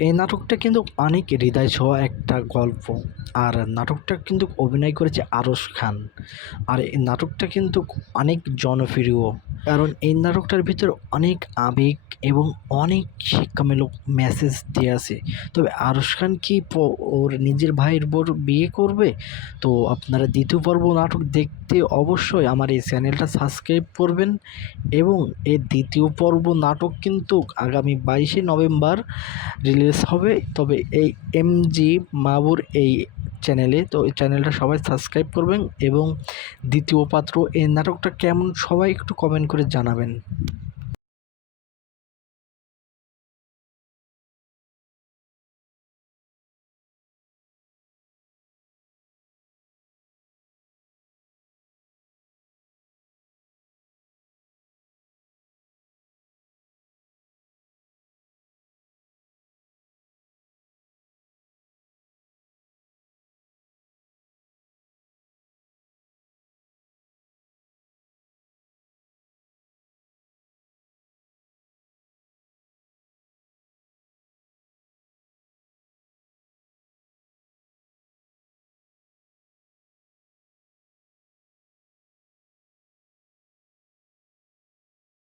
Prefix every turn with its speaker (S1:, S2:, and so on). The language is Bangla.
S1: এই নাটকটা কিন্তু অনেক হৃদয় ছোঁয়া একটা গল্প। আর নাটকটা কিন্তু অভিনয় করেছে আরশ খান। আর এই নাটকটা কিন্তু অনেক জনপ্রিয়। কারণ এই নাটকটার ভিতর অনেক আবেগ এবং অনেক শিক্ষামূলক মেসেজ দিয়ে আছে। তবে আরশ খান কি ওর নিজের ভাইয়ের বোর বিয়ে করবে? তো আপনারা দ্বিতীয় পর্ব নাটক দেখতে অবশ্যই আমার এই চ্যানেলটা সাবস্ক্রাইব করবেন। এবং এর দ্বিতীয় পর্ব নাটক কিন্তু আগামী বাইশে নভেম্বর রিলিজ হবে। তবে এই এমজি মাবুর এই চ্যানেলে তো এই চ্যানেলটা সবাই সাবস্ক্রাইব করবেন এবং দ্বিতীয় পাত্র এই নাটকটা কেমন, সবাই একটু কমেন্ট করে জানাবেন।